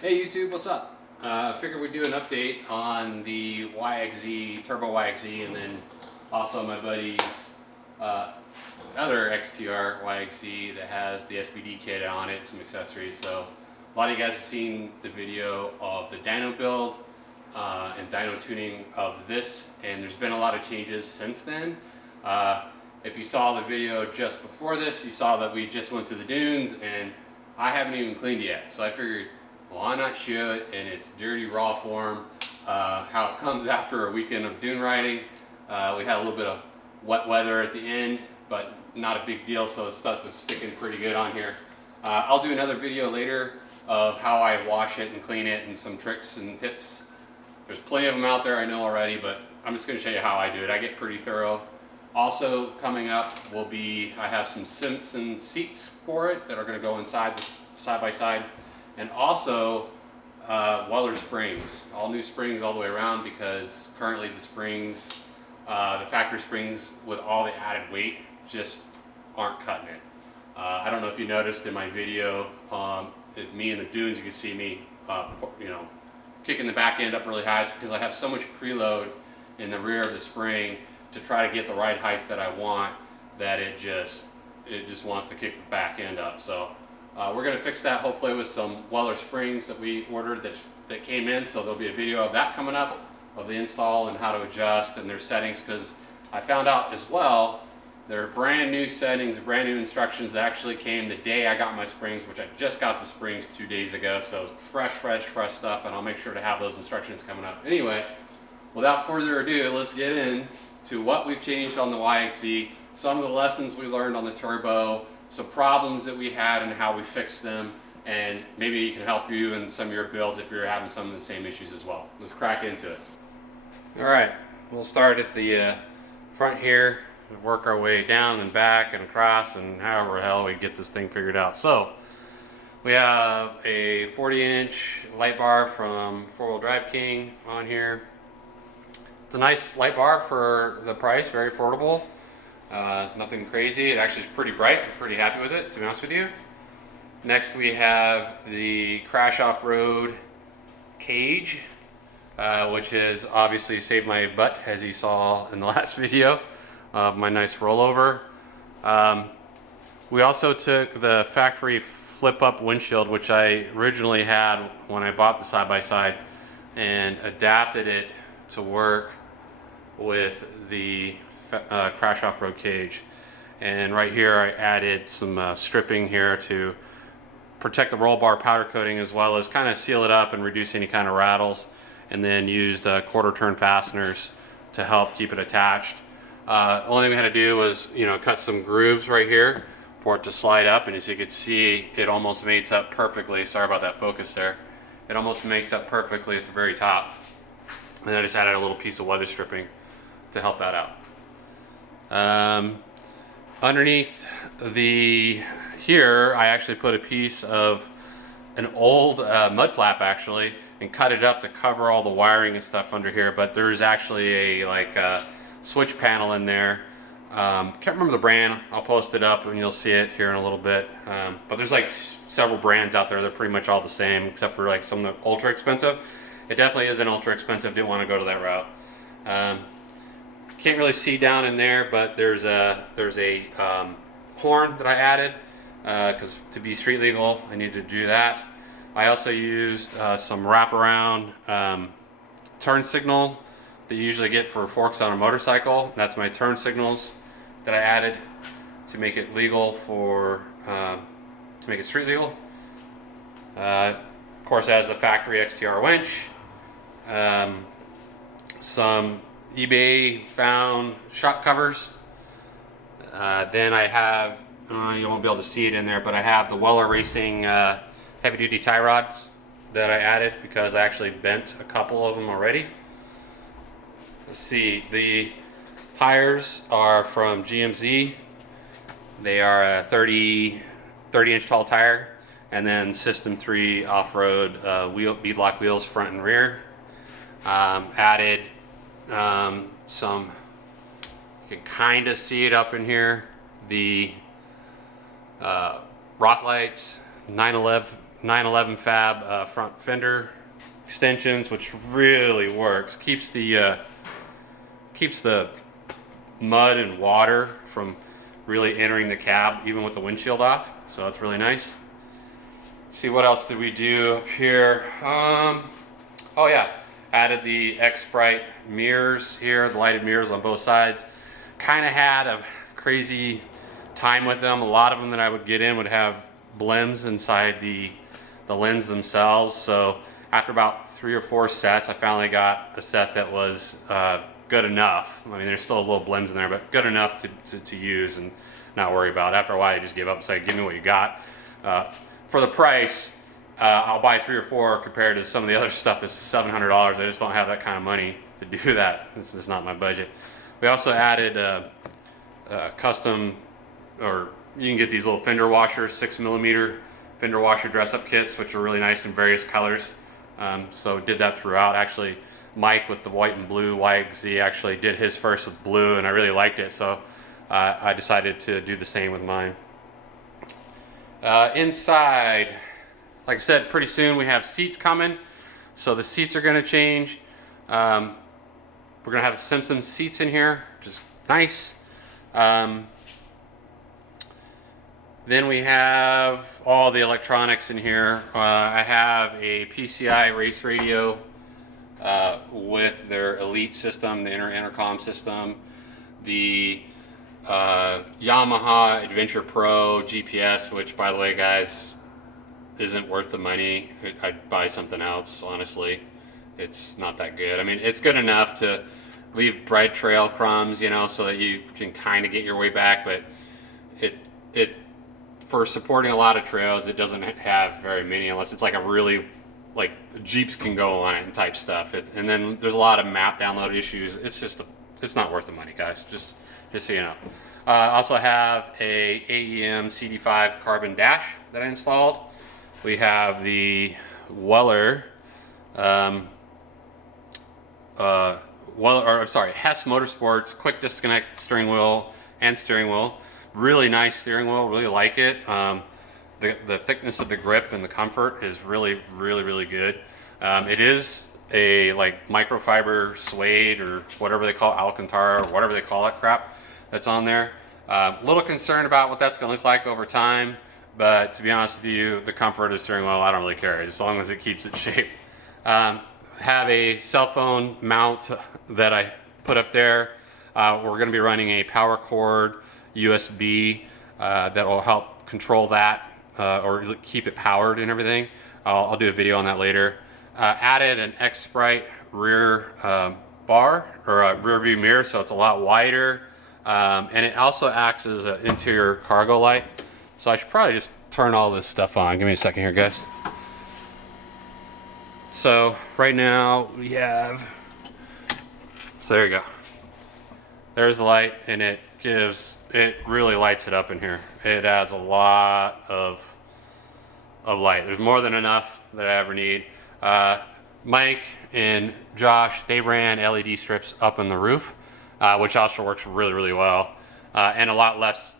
Hey YouTube, what's up? Figured we'd do an update on the YXZ, Turbo YXZ, and then also my buddy's other XTR YXZ that has the SBD kit on it, some accessories. So a lot of you guys have seen the video of the dyno build and dyno tuning of this, and there's been a lot of changes since then. If you saw the video just before this, you saw that we just went to the dunes and I haven't even cleaned it yet. So I figured, why not show it in its dirty raw form, how it comes after a weekend of dune riding. We had a little bit of wet weather at the end, but not a big deal, so the stuff is sticking pretty good on here. I'll do another video later of how I wash it and clean it and some tricks and tips. There's plenty of them out there I know already, but I'm just going to show you how I do it. I get pretty thorough. Also coming up will be, I have some Simpson seats for it that are going to go inside this side by side. And also Weller springs, all new springs all the way around, because currently the springs, the factory springs with all the added weight just aren't cutting it. I don't know if you noticed in my video, me in the dunes, you can see me, kicking the back end up really high. It's because I have so much preload in the rear of the spring to try to get the right height that I want, that it just wants to kick the back end up. So we're going to fix that hopefully with some Weller springs that we ordered that came in. So there'll be a video of that coming up, of the install and how to adjust and their settings, because I found out as well there are brand new settings, brand new instructions that actually came the day I got my springs, which I just got the springs 2 days ago. So fresh stuff, and I'll make sure to have those instructions coming up. Anyway, without further ado, let's get in to what we've changed on the YXZ, some of the lessons we learned on the Turbo, some problems that we had and how we fixed them, and maybe it can help you in some of your builds if you're having some of the same issues as well. Let's crack into it. All right, we'll start at the front here, work our way down and back and across, and however the hell we get this thing figured out. So we have a 40-inch light bar from 4-Wheel Drive King on here. It's a nice light bar for the price, very affordable. Nothing crazy. It actually is pretty bright. I'm pretty happy with it, to be honest with you. Next we have the Crash Off-Road cage, which has obviously saved my butt, as you saw in the last video of my nice rollover. We also took the factory flip-up windshield, which I originally had when I bought the side-by-side, and adapted it to work with the Crash Off-Road cage. And right here I added some stripping here to protect the roll bar powder coating, as well as kind of seal it up and reduce any kind of rattles, and then used quarter turn fasteners to help keep it attached. Only thing we had to do was cut some grooves right here for it to slide up, and as you can see, it almost mates up perfectly. Sorry about that focus there. It almost mates up perfectly at the very top. And I just added a little piece of weather stripping to help that out. Underneath here, I actually put a piece of an old mud flap actually, and cut it up to cover all the wiring and stuff under here. But there's actually a switch panel in there. Can't remember the brand. I'll post it up and you'll see it here in a little bit. But there's several brands out there. They're pretty much all the same, except for some of the ultra expensive. It definitely isn't ultra expensive. Didn't want to go to that route. Can't really see down in there, but there's a horn that I added because to be street legal, I needed to do that. I also used some wraparound turn signal that you usually get for forks on a motorcycle. That's my turn signals that I added to make it legal to make it street legal. Of course, it has the factory XTR winch. Some eBay found shock covers. Then I have, you won't be able to see it in there, but I have the Weller Racing heavy duty tie rods that I added because I actually bent a couple of them already. Let's see, the tires are from GMZ. They are a 30 inch tall tire, and then System 3 off-road beadlock wheels front and rear. Added some, you can kind of see it up in here, the Rocklights 911 911 Fab front fender extensions, which really works. Keeps the mud and water from really entering the cab, even with the windshield off. So that's really nice. Let's see, what else did we do up here? Oh yeah, added the X-Brite mirrors here, the lighted mirrors on both sides. Kind of had a crazy time with them. A lot of them that I would get in would have blems inside the lens themselves. So after about 3 or 4 sets, I finally got a set that was good enough. I mean, there's still a little blems in there, but good enough to use and not worry about. After a while, I just gave up and said, give me what you got. For the price, I'll buy 3 or 4 compared to some of the other stuff that's $700. I just don't have that kind of money to do that. This is not my budget. We also added custom, or you can get these little fender washers, 6mm fender washer dress-up kits, which are really nice in various colors. So did that throughout. Actually, Mike with the white and blue YXZ actually did his first with blue, and I really liked it, so I decided to do the same with mine. Inside, like I said, pretty soon we have seats coming, so the seats are going to change. We're going to have Simpsons seats in here, which is nice. Then we have all the electronics in here. I have a PCI race radio with their Elite system, the intercom system, the Yamaha Adventure Pro GPS, which, by the way, guys, isn't worth the money. I'd buy something else, honestly. It's not that good. I mean, it's good enough to leave bread trail crumbs, you know, so that you can kind of get your way back, but it for supporting a lot of trails, it doesn't have very many, unless it's like a really, like, Jeeps can go on it and type stuff. And then there's a lot of map download issues. It's just, it's not worth the money, guys, just so you know. I also have a AEM CD5 carbon dash that I installed. We have the Weller, Hess Motorsports quick disconnect steering wheel and steering wheel. Really nice steering wheel, really like it. The thickness of the grip and the comfort is really good. It is a like microfiber suede or whatever they call it, Alcantara or whatever they call it crap that's on there. A little concerned about what that's going to look like over time, but to be honest with you, the comfort of the steering wheel, I don't really care as long as it keeps its shape. Have a cell phone mount that I put up there. We're going to be running a power cord USB that will help control that or keep it powered and everything. I'll do a video on that later. Added an X-Brite rear bar or a rear view mirror, so it's a lot wider, and it also acts as an interior cargo light. So I should probably just turn all this stuff on. Give me a second here, guys. So right now we have, so there you go. There's the light, and it really lights it up in here. It adds a lot of light. There's more than enough that I ever need. Mike and Josh, they ran LED strips up on the roof, which also works really well, and a lot less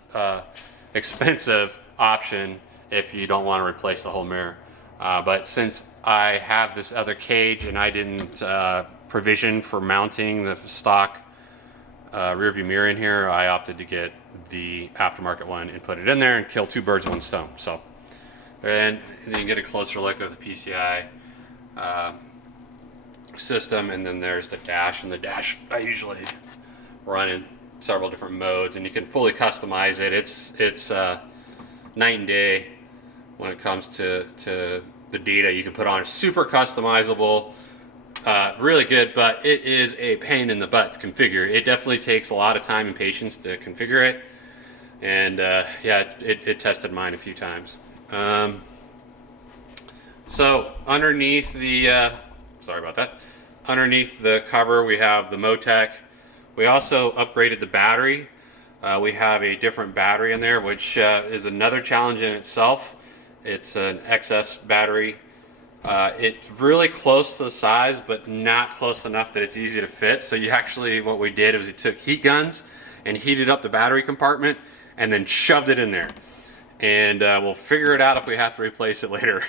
expensive option if you don't want to replace the whole mirror. But since I have this other cage and I didn't provision for mounting the stock rear view mirror in here, I opted to get the aftermarket one and put it in there and kill 2 birds with 1 stone. So, and then you get a closer look of the PCI system, and then there's the dash. And the dash I usually run in several different modes, and you can fully customize it. It's night and day when it comes to the data you can put on. It's super customizable. Really good, but it is a pain in the butt to configure. It definitely takes a lot of time and patience to configure it, and yeah, it tested mine a few times. So underneath the sorry about that, underneath the cover we have the Motec. We also upgraded the battery. We have a different battery in there, which is another challenge in itself. It's an XS battery. It's really close to the size, but not close enough that it's easy to fit. So you actually, what we did is we took heat guns and heated up the battery compartment and then shoved it in there. and we'll figure it out if we have to replace it later.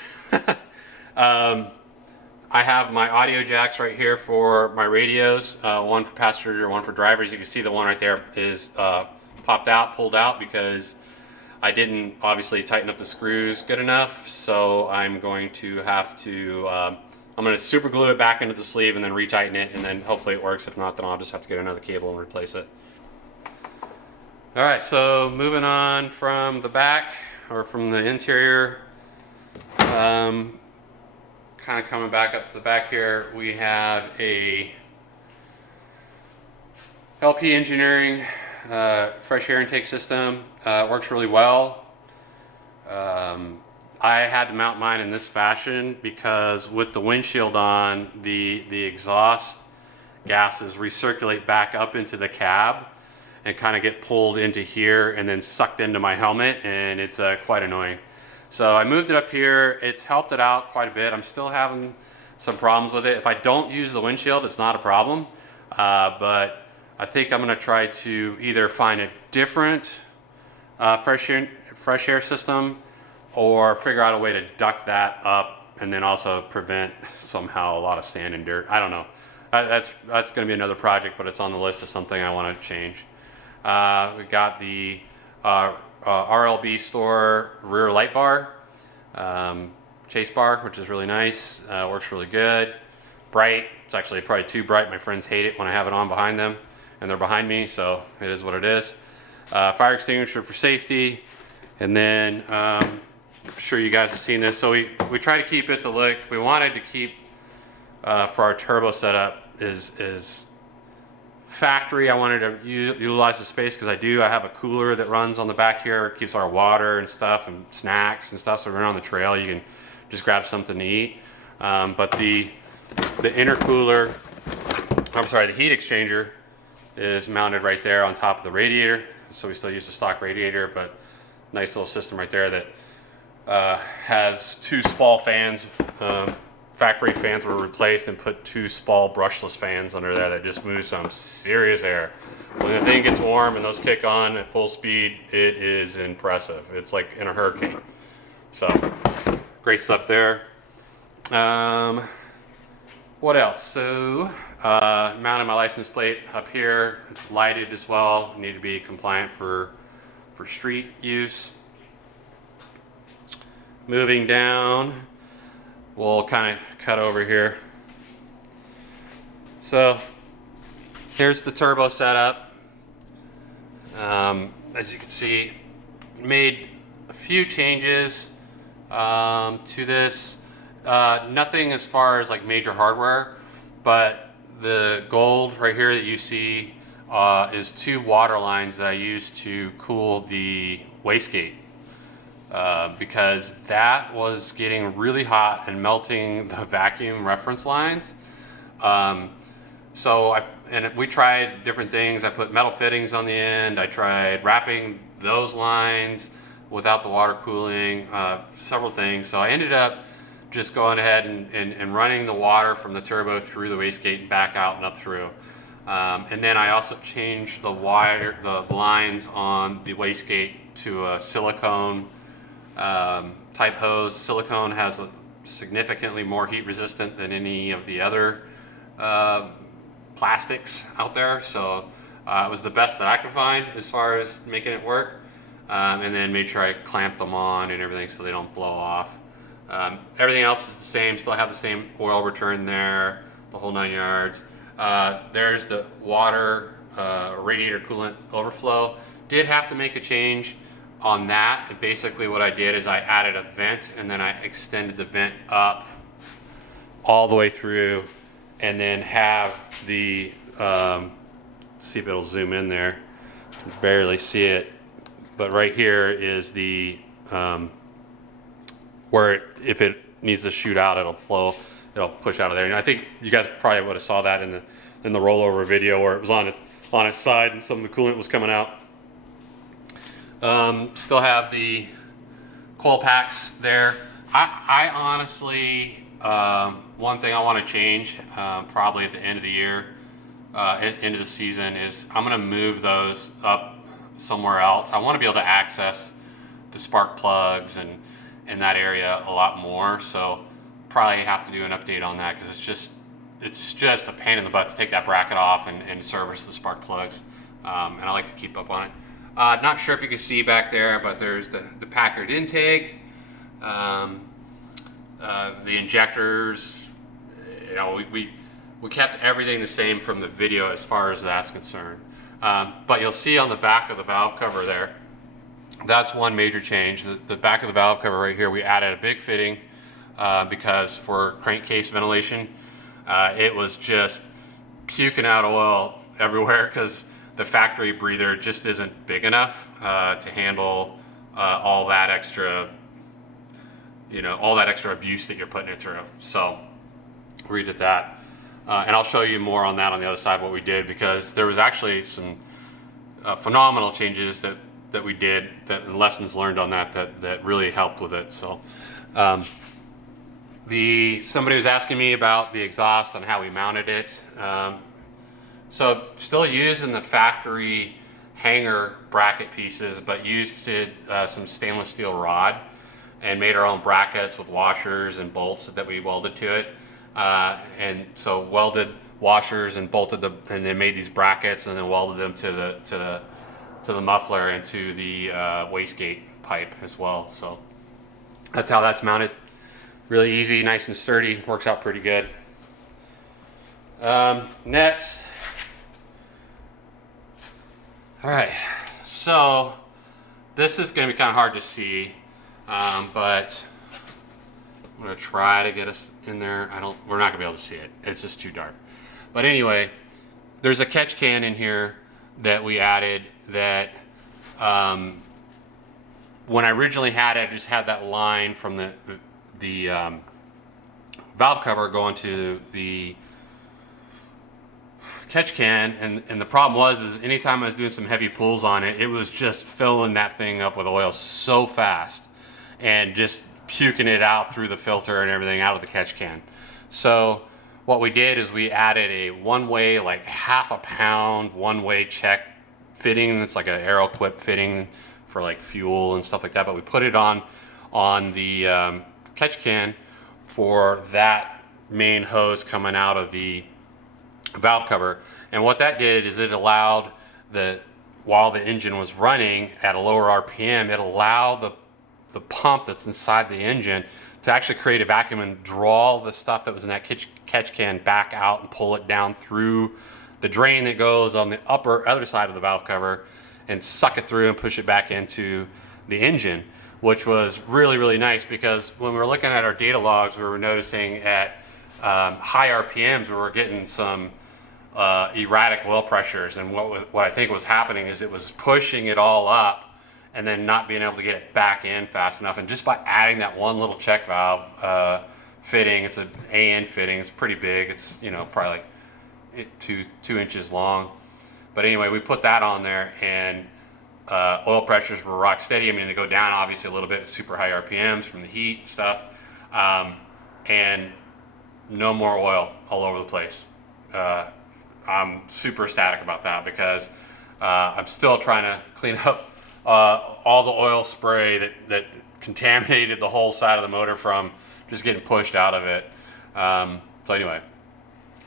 I have my audio jacks right here for my radios, one for passenger, one for drivers. You can see the one right there is popped out, pulled out, because I didn't obviously tighten up the screws good enough. So I'm going to have to, I'm going to super glue it back into the sleeve and then retighten it, and then hopefully it works. If not, then I'll just have to get another cable and replace it. All right, so moving on from the back, or from the interior, kind of coming back up to the back here, we have a LP Engineering fresh air intake system. Works really well. I had to mount mine in this fashion because with the windshield on, the exhaust gases recirculate back up into the cab and kind of get pulled into here and then sucked into my helmet, and it's quite annoying. So I moved it up here. It's helped it out quite a bit. I'm still having some problems with it. If I don't use the windshield, it's not a problem. But I think I'm going to try to either find a different fresh air system, or figure out a way to duct that up and then also prevent somehow a lot of sand and dirt. I don't know. That's going to be another project, but it's on the list of something I want to change. We got the RLB store rear light bar, chase bar, which is really nice. Works really good. Bright. It's actually probably too bright. My friends hate it when I have it on behind them, and they're behind me, so it is what it is. Fire extinguisher for safety, and then I'm sure you guys have seen this. So we try to keep it to look. We wanted to keep for our turbo setup is factory. I wanted to utilize the space because I have a cooler that runs on the back here. It keeps our water and stuff and snacks and stuff. So when we're on the trail, you can just grab something to eat. But the intercooler, the heat exchanger is mounted right there on top of the radiator. So we still use the stock radiator, but nice little system right there that has two Spall fans. Factory fans were replaced and put two Spall brushless fans under there that just move some serious air. When the thing gets warm and those kick on at full speed, it is impressive. It's like in a hurricane. So great stuff there. What else? So mounted my license plate up here. It's lighted as well. Need to be compliant for street use. Moving down, we'll kind of cut over here. So here's the turbo setup. As you can see, made a few changes to this. Nothing as far as like major hardware, but the gold right here that you see is two water lines that I use to cool the wastegate. Because that was getting really hot and melting the vacuum reference lines. We tried different things. I put metal fittings on the end. I tried wrapping those lines without the water cooling, several things. So I ended up just going ahead and running the water from the turbo through the wastegate and back out and up through. And then I also changed the lines on the wastegate to a silicone type hose. Silicone has a significantly more heat resistant than any of the other plastics out there. So it was the best that I could find as far as making it work. And then made sure I clamped them on and everything so they don't blow off. Everything else is the same. Still have the same oil return there, the whole 9 yards. There's the water radiator coolant overflow. Did have to make a change on that. And basically what I did is I added a vent, and then I extended the vent up all the way through, and then have the see if it'll zoom in there. You can barely see it, but right here is the where if it needs to shoot out, it'll push out of there. And I think you guys probably would have saw that in the rollover video where it was on its side and some of the coolant was coming out. Still have the coil packs there. I honestly, one thing I want to change probably at the end of the year, end of the season, is I'm going to move those up somewhere else. I want to be able to access the spark plugs and in that area a lot more. So probably have to do an update on that because it's just a pain in the butt to take that bracket off and service the spark plugs. And I like to keep up on it. Not sure if you can see back there, but there's the Packard intake, the injectors. You know, we kept everything the same from the video as far as that's concerned. But you'll see on the back of the valve cover there, that's one major change. The back of the valve cover right here, we added a big fitting because for crankcase ventilation, it was just puking out oil everywhere because the factory breather just isn't big enough to handle all that extra, all that extra abuse that you're putting it through. So we redid that. And I'll show you more on that on the other side what we did, because there was actually some phenomenal changes that we did, and lessons learned on that really helped with it. So somebody was asking me about the exhaust and how we mounted it. So still using the factory hanger bracket pieces, but used some stainless steel rod and made our own brackets with washers and bolts that we welded to it. And so welded washers and bolted them, and then made these brackets and then welded them to the muffler and to the wastegate pipe as well. So that's how that's mounted. Really easy, nice and sturdy, works out pretty good. Next. All right, so this is going to be kind of hard to see, but I'm going to try to get us in there. We're not going to be able to see it. It's just too dark. But anyway, there's a catch can in here that we added that when I originally had it, I just had that line from the valve cover going to the catch can, and the problem is anytime I was doing some heavy pulls on it, it was just filling that thing up with oil so fast and just puking it out through the filter and everything out of the catch can. So what we did is we added a one-way, like half a pound one-way check fitting. That's like an Aero clip fitting for like fuel and stuff like that, but we put it on the catch can for that main hose coming out of the valve cover. And what that did is it allowed while the engine was running at a lower RPM, it allowed the pump that's inside the engine to actually create a vacuum and draw the stuff that was in that catch can back out and pull it down through the drain that goes on the other side of the valve cover and suck it through and push it back into the engine, which was really, really nice, because when we were looking at our data logs, we were noticing at high RPMs we were getting some erratic oil pressures, and what I think was happening is it was pushing it all up and then not being able to get it back in fast enough. And just by adding that one little check valve fitting, it's an AN fitting, it's pretty big, it's probably like two inches long. But anyway, we put that on there, and oil pressures were rock steady. I mean, they go down obviously a little bit at super high RPMs from the heat and stuff, and no more oil all over the place. I'm super ecstatic about that, because I'm still trying to clean up all the oil spray that contaminated the whole side of the motor from just getting pushed out of it. So anyway,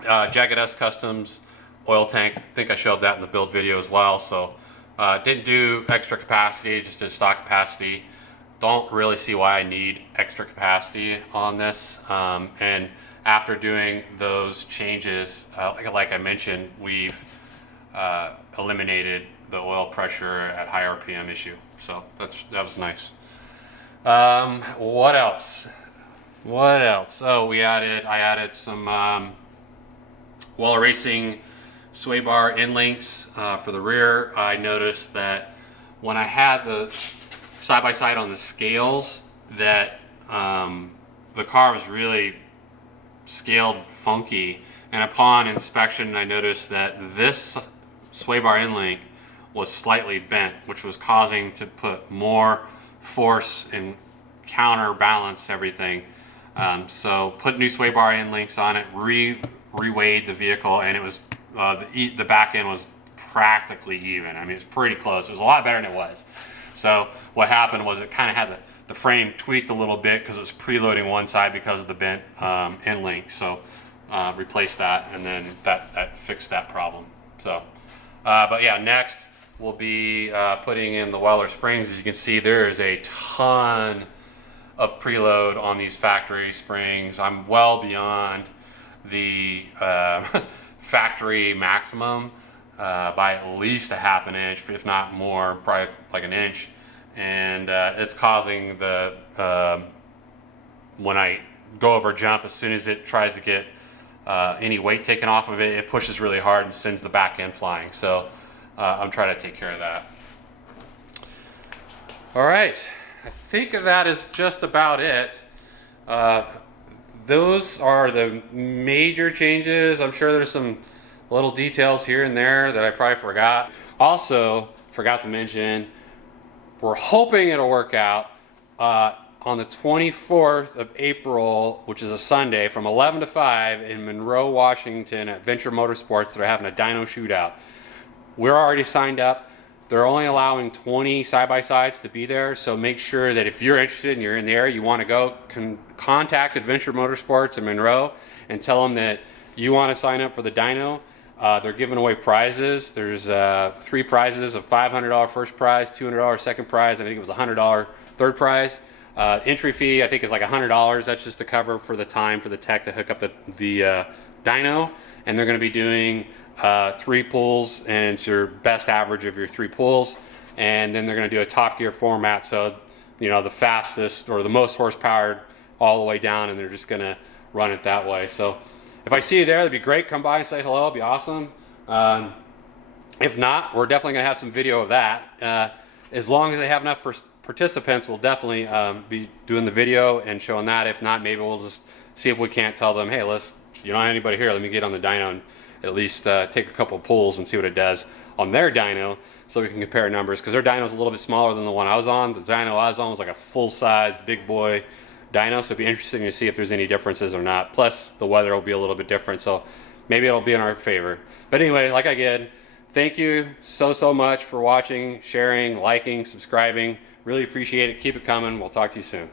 Jagged S Customs oil tank, I think I showed that in the build video as well. So didn't do extra capacity, just did stock capacity. Don't really see why I need extra capacity on this. And after doing those changes, like I mentioned, we've eliminated the oil pressure at high RPM issue. So that was nice. What else? Oh, I added some Waller Racing sway bar end links for the rear. I noticed that when I had the side-by-side on the scales, that the car was really scaled funky, and upon inspection I noticed that this sway bar end link was slightly bent, which was causing to put more force and counterbalance everything. So put new sway bar end links on it, reweighed the vehicle, and it was the back end was practically even. I mean, it's pretty close. It was a lot better than it was. So what happened was it kind of had the frame tweaked a little bit because it was preloading one side because of the bent end link. So replaced that, and then that fixed that problem. So, but yeah, next we'll be putting in the Weller springs. As you can see, there is a ton of preload on these factory springs. I'm well beyond the factory maximum by at least a half an inch, if not more, probably like an inch. And it's causing the, when I go over a jump, as soon as it tries to get any weight taken off of it, it pushes really hard and sends the back end flying. So I'm trying to take care of that. All right, I think that is just about it. Those are the major changes. I'm sure there's some little details here and there that I probably forgot. Also, forgot to mention, we're hoping it'll work out on the 24th of April, which is a Sunday, from 11 to 5 in Monroe, Washington at Venture Motorsports. They're having a dyno shootout. We're already signed up. They're only allowing 20 side-by-sides to be there, so make sure that if you're interested and you're in the area, you want to go, contact Adventure Motorsports in Monroe and tell them that you want to sign up for the dyno. They're giving away prizes. There's 3 prizes: a $500 first prize, $200 second prize, and I think it was a $100 third prize. Entry fee, I think, is like $100. That's just to cover for the time for the tech to hook up the dyno. And they're going to be doing 3 pulls, and it's your best average of your 3 pulls. And then they're going to do a Top Gear format, so you know, the fastest or the most horsepower all the way down, and they're just going to run it that way. So if I see you there, that'd be great. Come by and say hello. It'd be awesome. If not, we're definitely going to have some video of that. As long as they have enough participants, we'll definitely be doing the video and showing that. If not, maybe we'll just see if we can't tell them, hey, you don't have anybody here, let me get on the dyno and at least take a couple of pulls and see what it does on their dyno, so we can compare numbers, because their dyno is a little bit smaller than the one I was on. The dyno I was on was like a full-size big boy dyno, so it'd be interesting to see if there's any differences or not. Plus the weather will be a little bit different, so maybe it'll be in our favor. But anyway, like I said, thank you so much for watching, sharing, liking, subscribing. Really appreciate it. Keep it coming. We'll talk to you soon.